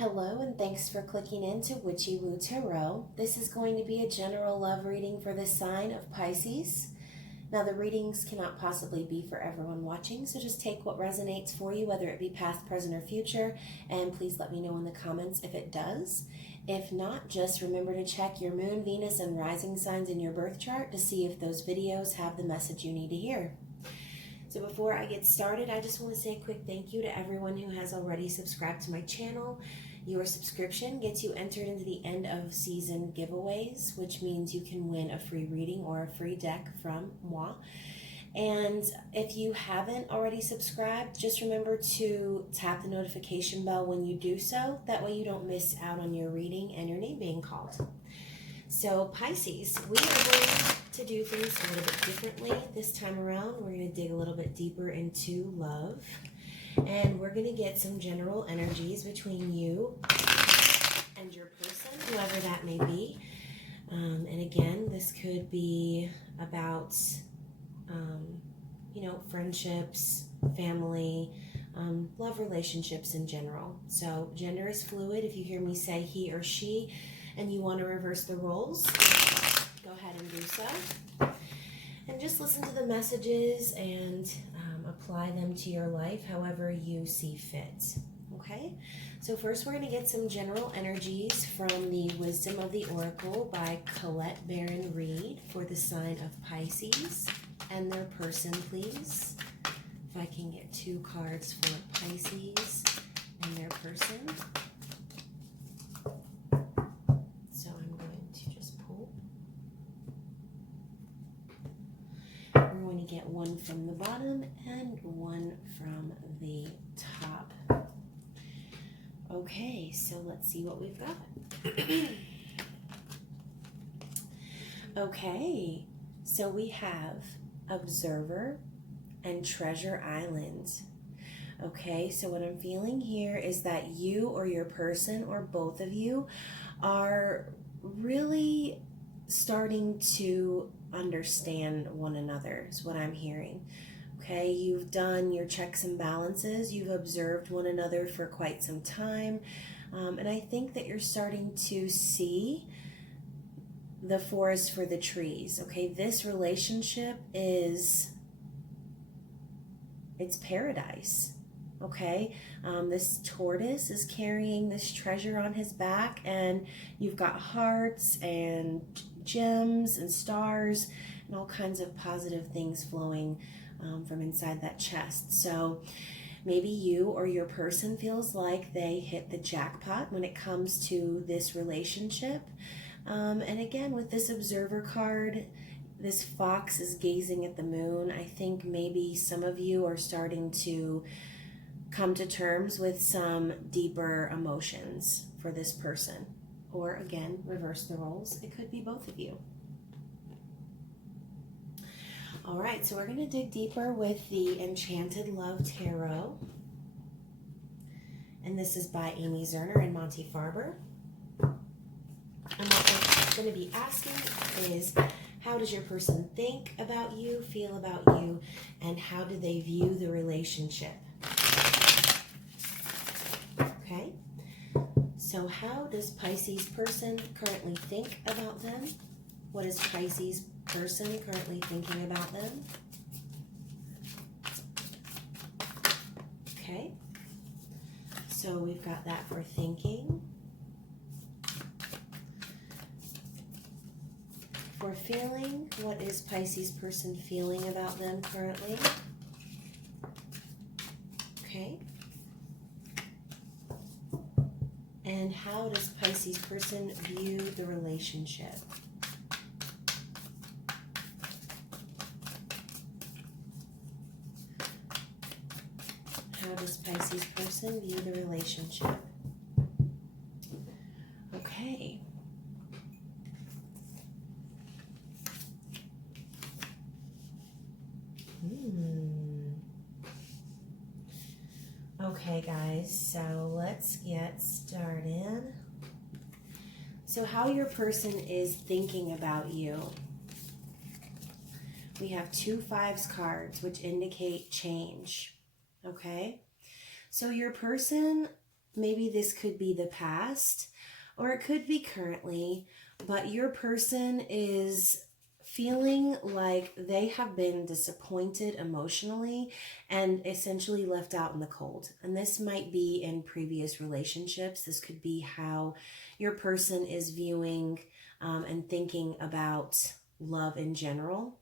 Hello, and thanks for clicking into Witchy-Woo Tarot. This is going to be a general love reading for the sign of Pisces. Now, the readings cannot possibly be for everyone watching, so just take what resonates for you, whether it be past, present, or future, and please let me know in the comments if it does. If not, just remember to check your moon, Venus, and rising signs in your birth chart to see if those videos have the message you need to hear. So before I get started, I just want to say a quick thank you to everyone who has already subscribed to my channel. Your subscription gets you entered into the end of season giveaways, which means you can win a free reading or a free deck from moi. And if you haven't already subscribed, just remember to tap the notification bell when you do so. That way you don't miss out on your reading and your name being called. So Pisces, we are going to do things a little bit differently this time around. We're going to dig a little bit deeper into love. And we're going to get some general energies between you and your person, whoever that may be. And again, this could be about, friendships, family, love relationships in general. So gender is fluid. If you hear me say he or she and you want to reverse the roles, go ahead and do so. And just listen to the messages and apply them to your life however you see fit. Okay? So first we're going to get some general energies from the Wisdom of the Oracle by Colette Baron Reed for the sign of Pisces and their person, please. If I can get two cards for Pisces and their person. So I'm going to just pull. We're going to get one from the bottom and one from the top. Okay, so let's see what we've got. Okay, so we have Observer and Treasure Island. Okay, so what I'm feeling here is that you or your person or both of you are really starting to understand one another is what I'm hearing. Okay, you've done your checks and balances. You've observed one another for quite some time. And I think that you're starting to see the forest for the trees. Okay, this relationship it's paradise. Okay, this tortoise is carrying this treasure on his back, and you've got hearts and gems and stars and all kinds of positive things flowing from inside that chest. So maybe you or your person feels like they hit the jackpot when it comes to this relationship. And again, with this Observer card, this fox is gazing at the moon. I think maybe some of you are starting to come to terms with some deeper emotions for this person. Or again, reverse the roles. It could be both of you. All right, so we're going to dig deeper with the Enchanted Love Tarot. And this is by Amy Zerner and Monty Farber. And what we're going to be asking is, how does your person think about you, feel about you, and how do they view the relationship? Okay, so how does Pisces person currently think about them? What is Pisces person currently thinking about them? Okay, so we've got that for thinking. For feeling, what is Pisces person feeling about them currently? Okay. And how does Pisces person view the relationship? How does Pisces person view the relationship? Okay. Okay, guys, so let's get started. So how your person is thinking about you. We have 2 5s cards, which indicate change. Okay, so your person maybe this could be the past or it could be currently, but your person is feeling like they have been disappointed emotionally and essentially left out in the cold. And this might be in previous relationships. This could be how your person is viewing and thinking about love in general.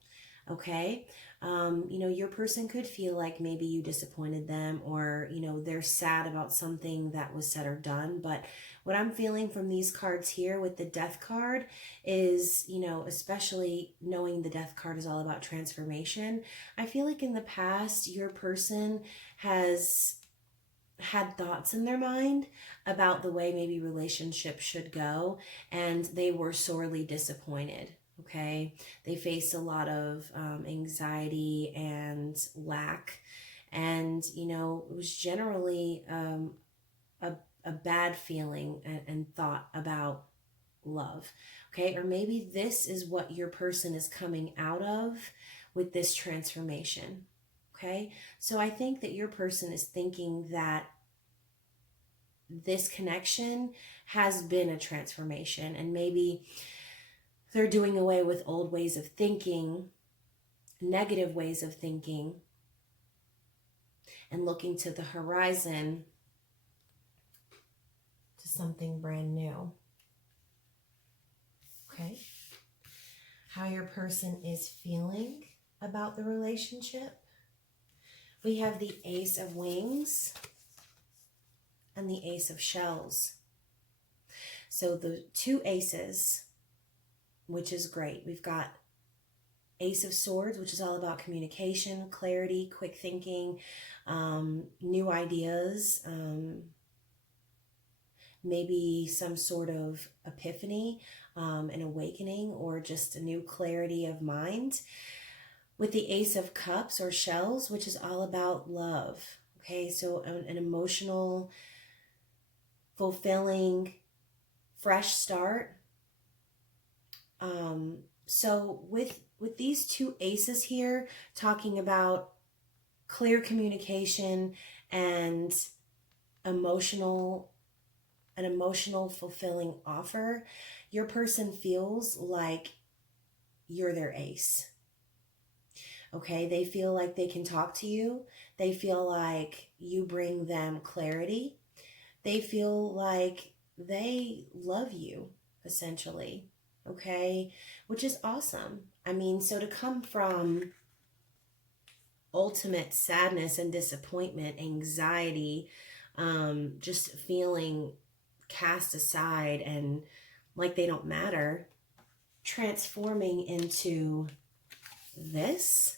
Okay. Your person could feel like maybe you disappointed them, or, they're sad about something that was said or done. But what I'm feeling from these cards here with the Death card is, especially knowing the Death card is all about transformation. I feel like in the past, your person has had thoughts in their mind about the way maybe relationships should go, and they were sorely disappointed. Okay, they faced a lot of anxiety and lack, and it was generally a bad feeling and thought about love. Okay, or maybe this is what your person is coming out of with this transformation. Okay, so I think that your person is thinking that this connection has been a transformation, and maybe they're doing away with old ways of thinking, negative ways of thinking, and looking to the horizon to something brand new. Okay? How your person is feeling about the relationship. We have the Ace of Wings and the Ace of Shells. So the two aces, which is great. We've got Ace of Swords, which is all about communication, clarity, quick thinking, new ideas, maybe some sort of epiphany, an awakening, or just a new clarity of mind. With the Ace of Cups or Shells, which is all about love. Okay, so an emotional, fulfilling, fresh start. So with these two aces here, talking about clear communication and an emotional fulfilling offer, your person feels like you're their ace. Okay, they feel like they can talk to you. They feel like you bring them clarity. They feel like they love you, essentially. Okay, which is awesome. I mean, so to come from ultimate sadness and disappointment, anxiety, just feeling cast aside and like they don't matter, transforming into this,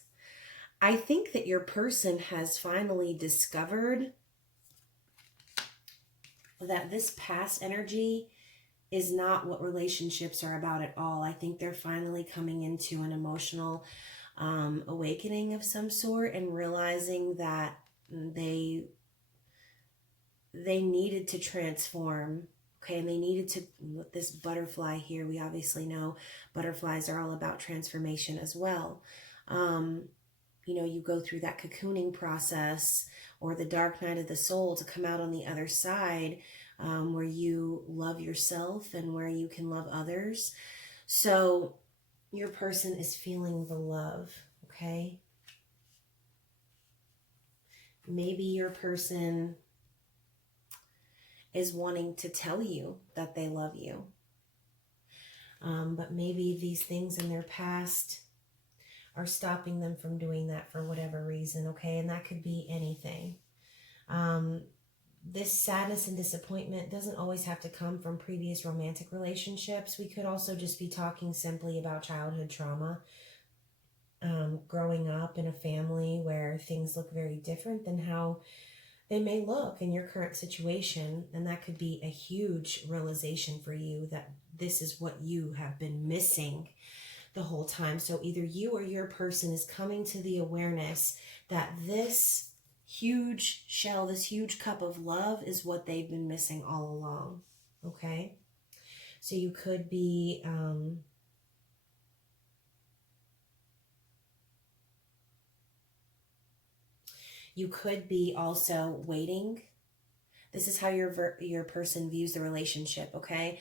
I think that your person has finally discovered that this past energy is not what relationships are about at all. I think they're finally coming into an emotional awakening of some sort and realizing that they needed to transform. Okay, and they needed to, this butterfly here, we obviously know butterflies are all about transformation as well. You go through that cocooning process or the dark night of the soul to come out on the other side, where you love yourself and where you can love others. So your person is feeling the love, okay? Maybe your person is wanting to tell you that they love you. But maybe these things in their past are stopping them from doing that for whatever reason, okay? And that could be anything. This sadness and disappointment doesn't always have to come from previous romantic relationships. We could also just be talking simply about childhood trauma, growing up in a family where things look very different than how they may look in your current situation. And that could be a huge realization for you that this is what you have been missing the whole time. So either you or your person is coming to the awareness that this huge shell, this huge cup of love is what they've been missing all along. Okay? So you could be also waiting This is how your person views the relationship, okay?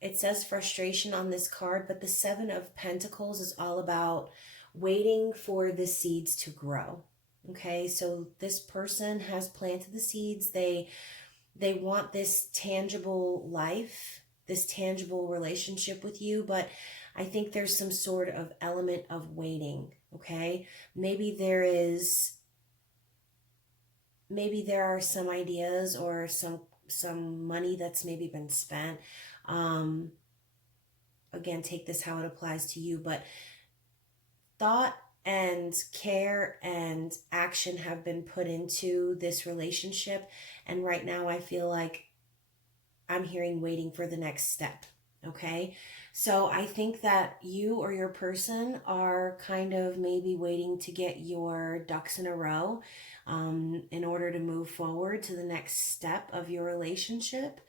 It says frustration on this card, but the Seven of Pentacles is all about waiting for the seeds to grow. Okay, so this person has planted the seeds. They want this tangible life, this tangible relationship with you, but I think there's some sort of element of waiting, okay? Maybe there are some ideas or some money that's maybe been spent. Again, take this how it applies to you, but thought and care and action have been put into this relationship, and right now I feel like I'm hearing waiting for the next step. Okay, so I think that you or your person are kind of maybe waiting to get your ducks in a row in order to move forward to the next step of your relationship.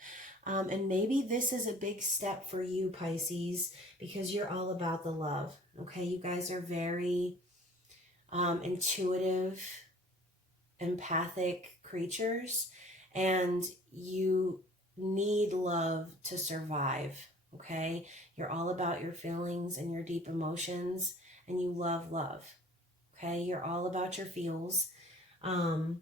And maybe this is a big step for you, Pisces, because you're all about the love. Okay, you guys are very intuitive, empathic creatures, and you need love to survive. Okay, you're all about your feelings and your deep emotions, and you love love. Okay, you're all about your feels. You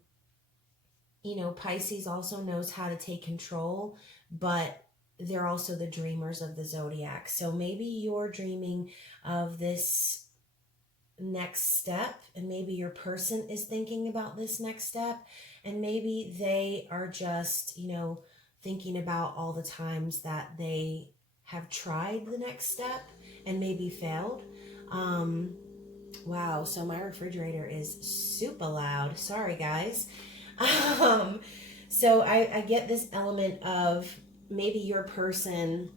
know, Pisces also knows how to take control, but they're also the dreamers of the zodiac. So maybe you're dreaming of this next step, and maybe your person is thinking about this next step, and maybe they are just, you know, thinking about all the times that they have tried the next step and maybe failed. Wow, so my refrigerator is super loud. Sorry, guys. So I get this element of maybe your person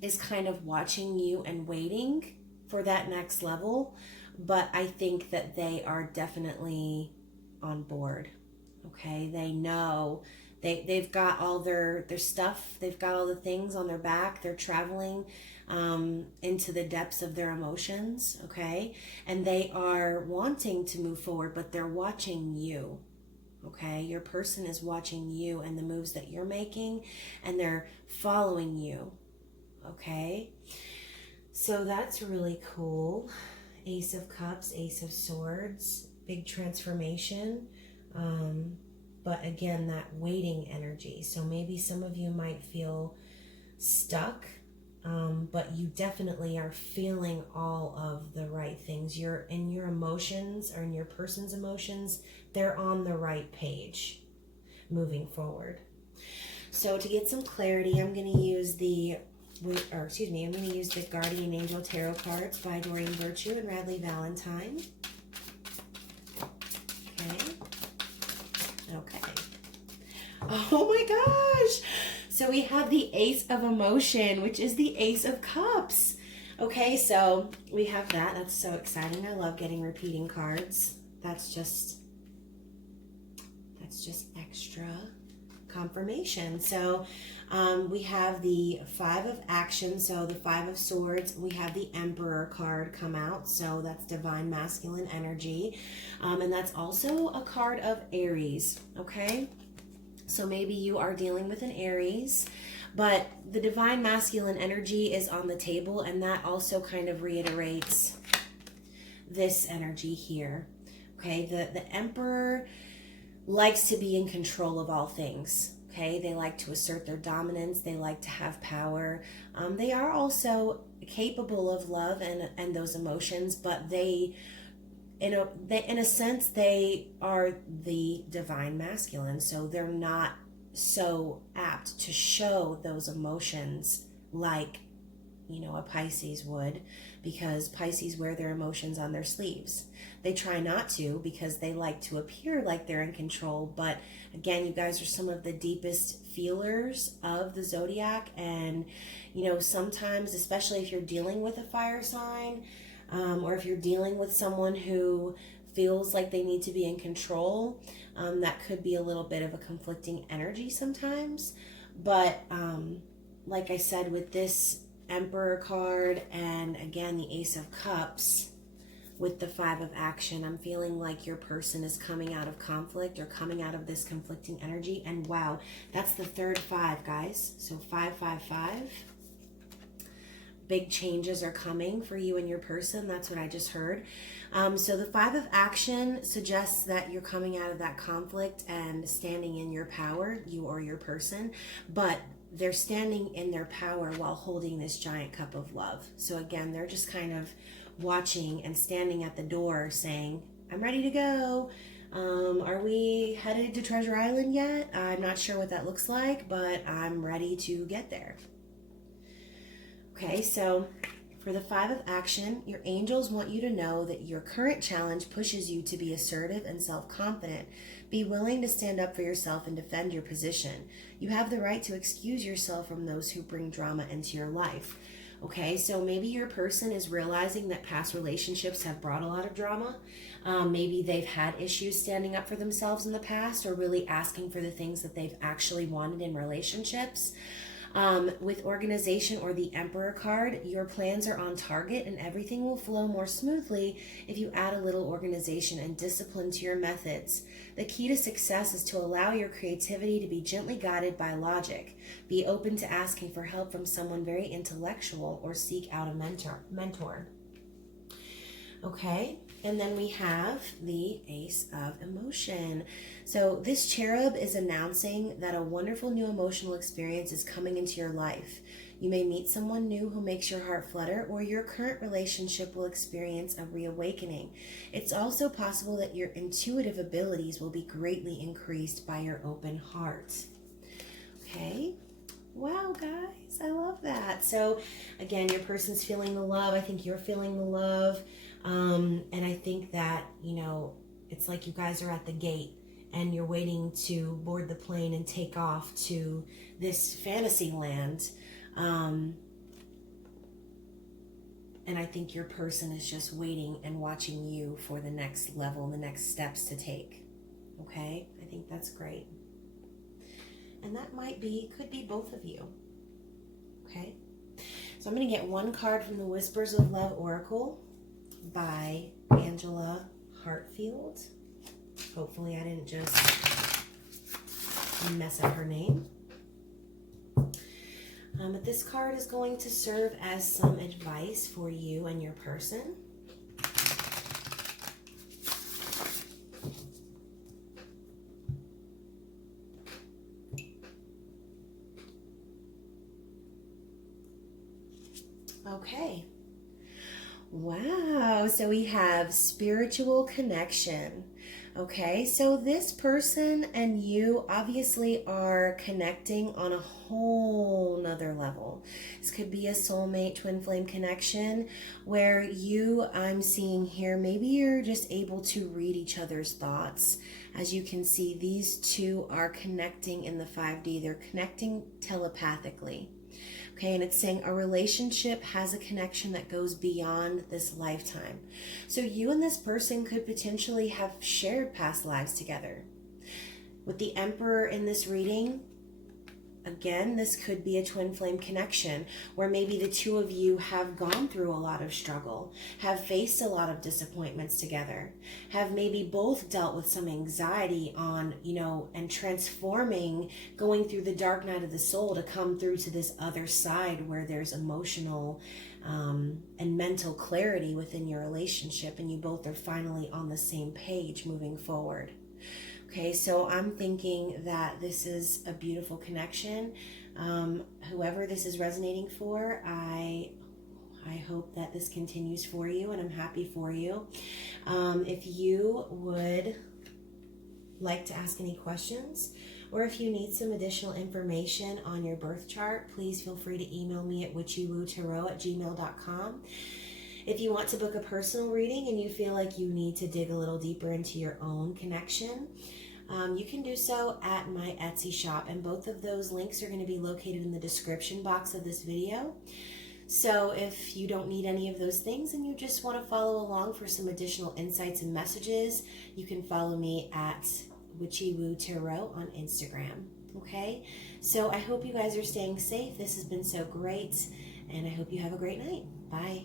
is kind of watching you and waiting for that next level, but I think that they are definitely on board. Okay, they know they've got all their stuff, they've got all the things on their back, they're traveling into the depths of their emotions, okay, and they are wanting to move forward, but they're watching you. Okay, your person is watching you and the moves that you're making, and they're following you. Okay, so that's really cool. Ace of Cups, Ace of Swords, big transformation. But again, that waiting energy. So maybe some of you might feel stuck, but you definitely are feeling all of the right things. You're in your emotions, or in your person's emotions, they're on the right page moving forward. So to get some clarity, I'm going to use the Guardian Angel Tarot cards by Doreen Virtue and Radley Valentine. Okay. Oh my gosh! So we have the Ace of Emotion, which is the Ace of Cups. Okay, so we have that. That's so exciting. I love getting repeating cards. That's just extra confirmation. So we have the Five of Action, so the Five of Swords. We have the Emperor card come out, so that's divine masculine energy. And that's also a card of Aries, okay? So maybe you are dealing with an Aries, but the divine masculine energy is on the table, and that also kind of reiterates this energy here, okay? The Emperor likes to be in control of all things. Okay, they like to assert their dominance. They like to have power. They are also capable of love and those emotions, but in a sense, they are the divine masculine. So they're not so apt to show those emotions like, you know, a Pisces would, because Pisces wear their emotions on their sleeves. They try not to because they like to appear like they're in control. But again, you guys are some of the deepest feelers of the zodiac. And, you know, sometimes, especially if you're dealing with a fire sign, or if you're dealing with someone who feels like they need to be in control, that could be a little bit of a conflicting energy sometimes. But like I said, with this Emperor card and again the Ace of Cups, with the Five of Action. I'm feeling like your person is coming out of conflict or coming out of this conflicting energy. And wow, that's the third 5, guys. So 555. Big changes are coming for you and your person. That's what I just heard. So the 5 of Action suggests that you're coming out of that conflict and standing in your power, you or your person. But they're standing in their power while holding this giant cup of love. So again, they're just kind of watching and standing at the door saying, I'm ready to go. Are we headed to Treasure Island yet? I'm not sure what that looks like, but I'm ready to get there. Okay, so for the 5 of Action, your angels want you to know that your current challenge pushes you to be assertive and self-confident. Be willing to stand up for yourself and defend your position. You have the right to excuse yourself from those who bring drama into your life. Okay, so maybe your person is realizing that past relationships have brought a lot of drama. Maybe they've had issues standing up for themselves in the past, or really asking for the things that they've actually wanted in relationships. With organization or the Emperor card, your plans are on target and everything will flow more smoothly if you add a little organization and discipline to your methods. The key to success is to allow your creativity to be gently guided by logic. Be open to asking for help from someone very intellectual or seek out a mentor. Okay, and then we have the Ace of Emotion. So this cherub is announcing that a wonderful new emotional experience is coming into your life. You may meet someone new who makes your heart flutter, or your current relationship will experience a reawakening. It's also possible that your intuitive abilities will be greatly increased by your open heart. Okay. Wow, guys, I love that. So again, your person's feeling the love. I think you're feeling the love. And I think that, you know, it's like you guys are at the gate and you're waiting to board the plane and take off to this fantasy land. And I think your person is just waiting and watching you for the next level and the next steps to take. Okay? I think that's great. And that could be both of you. Okay? So I'm going to get one card from the Whispers of Love Oracle by Angela Hartfield. Hopefully I didn't just mess up her name. But this card is going to serve as some advice for you and your person. Okay. Wow. So we have spiritual connection. Okay. So this person and you obviously are connecting on a whole nother level. This could be a soulmate twin flame connection where I'm seeing here, maybe you're just able to read each other's thoughts. As you can see, these two are connecting in the 5D. They're connecting telepathically. Okay, and it's saying a relationship has a connection that goes beyond this lifetime. So you and this person could potentially have shared past lives together. With the Emperor in this reading, again, this could be a twin flame connection where maybe the two of you have gone through a lot of struggle, have faced a lot of disappointments together, have maybe both dealt with some anxiety on, and transforming, going through the dark night of the soul to come through to this other side where there's emotional and mental clarity within your relationship, and you both are finally on the same page moving forward. Okay, so I'm thinking that this is a beautiful connection. Whoever this is resonating for, I hope that this continues for you, and I'm happy for you. If you would like to ask any questions, or if you need some additional information on your birth chart, please feel free to email me at witchywootarot@gmail.com. If you want to book a personal reading and you feel like you need to dig a little deeper into your own connection, you can do so at my Etsy shop, and both of those links are going to be located in the description box of this video. So if you don't need any of those things and you just want to follow along for some additional insights and messages, you can follow me at Witchy-Woo Tarot on Instagram. Okay, so I hope you guys are staying safe. This has been so great, and I hope you have a great night. Bye.